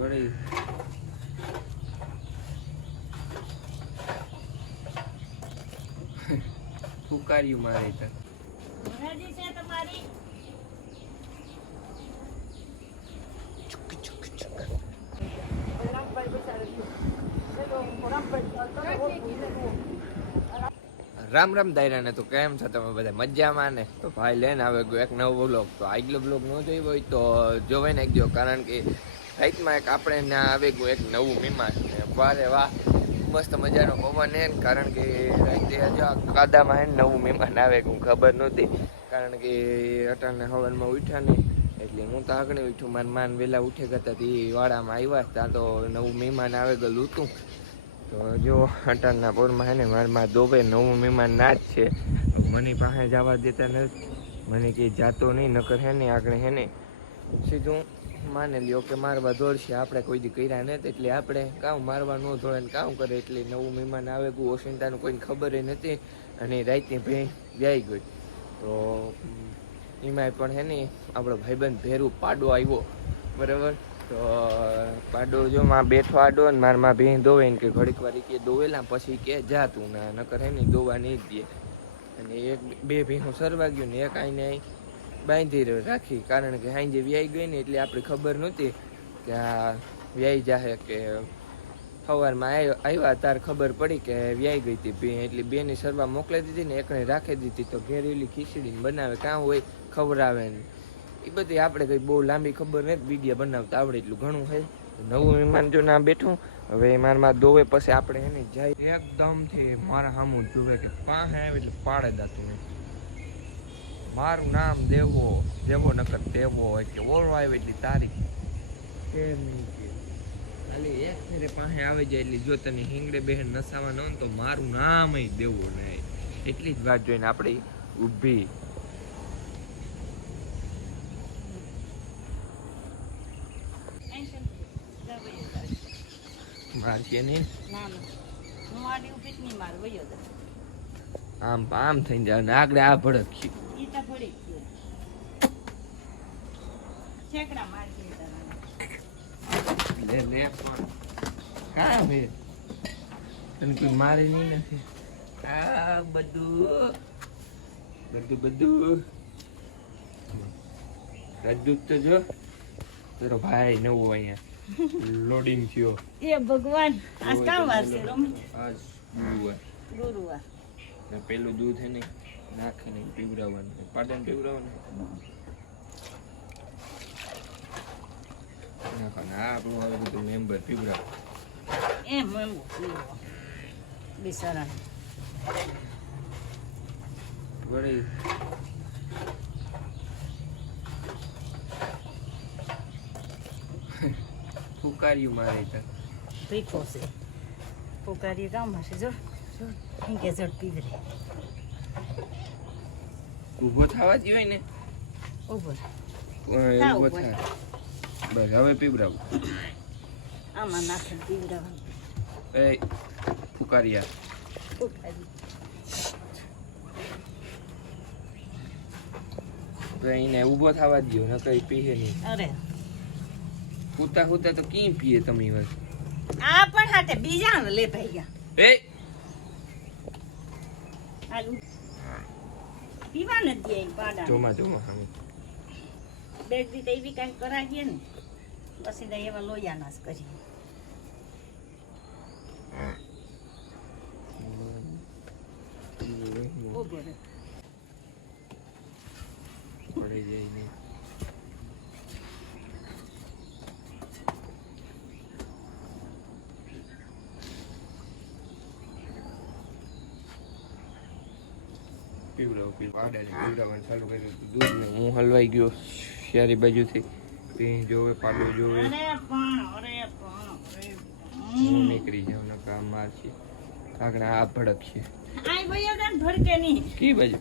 વળી ફુકાર્યું મારે તો રામ રામ દાયરાને તો કેમ છો તમે બધા મજામાં ને? તો ભાઈ લઈને આવે ગયો એક નવો બ્લોગ. તો આગલો બ્લોગ ન જોઈ હોય તો જોવાય નાખજો, કારણ કે રાઈટમાં એક આપણે ત્યાં આવે ગયું એક નવું મહેમાન. વારે વાહ મસ્ત મજાનો પવન હે, કારણ કે રાતે હજુ કાદામાં હે નવું મહેમાન આવે ગયું ખબર નહોતી, કારણ કે અટાણે હવનમાં ઉઠ્યા ને એટલે હું તો આગળ ઉઠ્યું. માન વહેલા ઉઠે કરતા એ વાડામાં આવ્યા ત્યાં તો નવું મહેમાન આવે ગયેલું હતું. તો જો અટાણના પોરમાં હે ને મારમાં દોબે નવું મહેમાન ના જ છે. મને પાસે જવા દેતા નથી, મને કંઈ જાતો નહીં, નકર હે ને આગળ હે ને સીધું માને લ્યો કે મારવા દોડશે. આપણે કોઈ દી કર્યા નથી એટલે આપણે કામ મારવા ન દોડે ને કામ કરે. એટલે નવું મહેમાન આવે ગયું ઓશિંતાનું કોઈને ખબર નથી, અને રાતની ભેં વ્યાઈ ગઈ. તો એમાંય પણ હે ને આપણો ભાઈબંધ ભેરું પાડો આવ્યો બરાબર. તો પાડો જો માં બેઠો આડો ને મારમાં ભેં દોવે ને કે ઘડીક વાર કે દોવેલા પછી કે જા તું ના, નકર હે ને દોવા નહીં જ દે. અને એક બે ભેંસું સરવા ગયું ને એક આઈને બાંધી રાખી, કારણ કે હાંજે વ્યાઈ ગઈ ને એટલે આપણે ખબર નહોતી કે આ વ્યાઈ જાહે કે સવારમાં આવ્યા તાર ખબર પડી કે વ્યાઈ ગઈ હતી ભેં. એટલે બેની સરવા મોકલી દીધી ને એકને રાખી દીધી. તો ઘેરેલી ખીચડીને બનાવે કાં હોય ખવડાવે ને એ બધી આપણે કંઈ બહુ લાંબી ખબર નથી, વિડીયો બનાવતા આવડે એટલું ઘણું છે. નવું મહેમાન જો ના બેઠું હવે મારમાં દોવે પછી આપણે એને જાય એકદમથી મારા સામું જોવે કે પાસે આવે એટલે પાડે દાતું નહીં. મારું નામ દેવો દેવો નકર દેવો હોય કે ઓળો આવે એટલી તારીખ કેમ નહીં કે ખાલી એક ફેરે પાસે આવી જાય એટલે જો તને હિંગડે બહેન નસાવા ન હોય તો મારું નામ દેવો નહીં. એટલી જ વાત જોઈને આપણે ઊભી મારશે નહીં આમ આમ થઈ જાય ને આગળ આ ભડક લે લે પણ કા ભે તને કોઈ મારે નહીં નથી. આ બધું રજૂ તો જો તારો ભાઈ નવો અહીંયા લોડિંગ થયો. એ ભગવાન આજ કામ વાર છે આજ ગુરુવાર ને પેલું દૂધ હે ને નાખીને પીવડાવવાનું, પાડન પીવડાવવાનું નાખવાનું. આ આપણું હવે બધું મેમ્બર પીવડાવ એમ એમ બિચારા વળી ફુકાર્યું મારે તો ભીખો છે. પોકારી કામ હશે જો કે ઝડપી રહે. ઊભો થવા જ હોય ને ઉભો ઊભો થાય બસ. હવે પીવડાવું આમાં નાખીને પીવડાવવાનું. એ ફુકારિયા એને ઊભો થવા દો ને કઈ પીએ નહીં. અરે હુતા હુતા તો કેમ પીએ તમે? વાત આ પણ હાથે બીજા લે ભાઈ ગયા એ પીવા ન દે પાડા જોમાં હા બે દી તો એવી કાંઈ કરાવીએ ને પછી તો એવા લોયા નાશ કરી પડી જાય ને પીવડાવવાનું ચાલુ કર્યું. દૂધ ને હું હલવાઈ ગયો શિયારી બાજુથી. પી જોવે પાડો જોવે હું નીકળી જાઉં ને કામ મારશે આગળ આ ભડક છે. ભડકે નહીં કી બાજુ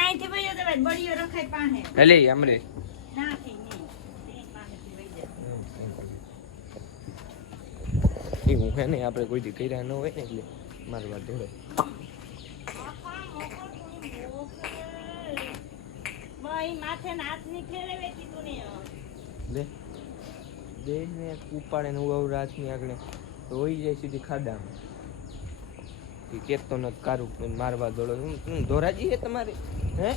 અહીંથી ભાઈઓ તો બળીઓ રખાય પાહે હલે અમરે નાખી નહીં હું હે ને આપણે કોઈ દી કર્યા ન હોય ને એટલે મારવા દોડે. માથે હાથ ની ફેરવે કીધું ને લે દેહને ઉપાડે ને ઉવરાજની આગળ તો હોઈ જાય સીધી ખાડામાં. એ કેતો નથી કારું મારવા દોડો. ધોરાજી હે તમારી? હે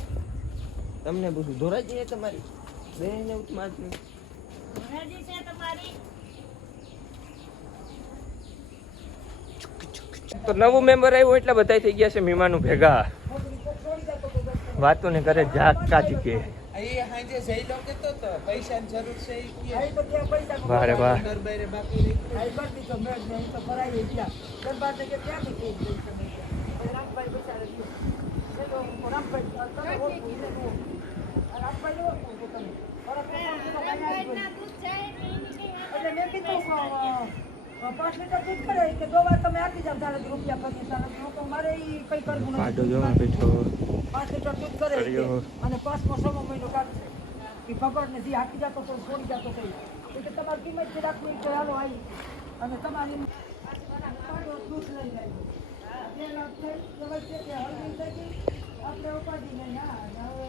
તમને પૂછું, ધોરાજી હે તમારી? બેને ઉતમાજની ધોરાજી છે તમારી? તો નવું મેમ્બર આવ્યું એટલે બધા થઈ ગયા છે મહેમાનો ભેગા. વાતો ને કરે જાત કાચી કે વારે વાહ. પાડો જોવા બેઠો. 5 લીટર દૂધ કરે છે અને 5મો 6મો મહિનો કાઢશે. એ ખબર નથી હાકી જતો તો છોડી જતો તો એટલે તમારી કિંમત છે રાખવી તો હાલો આવી અને તમારી દૂધ લઈ જાય. 2 લાખ થઈ જવાય છે કે હળવી થઈ ગઈ આપણે ઉપાડી નહીં. હા હવે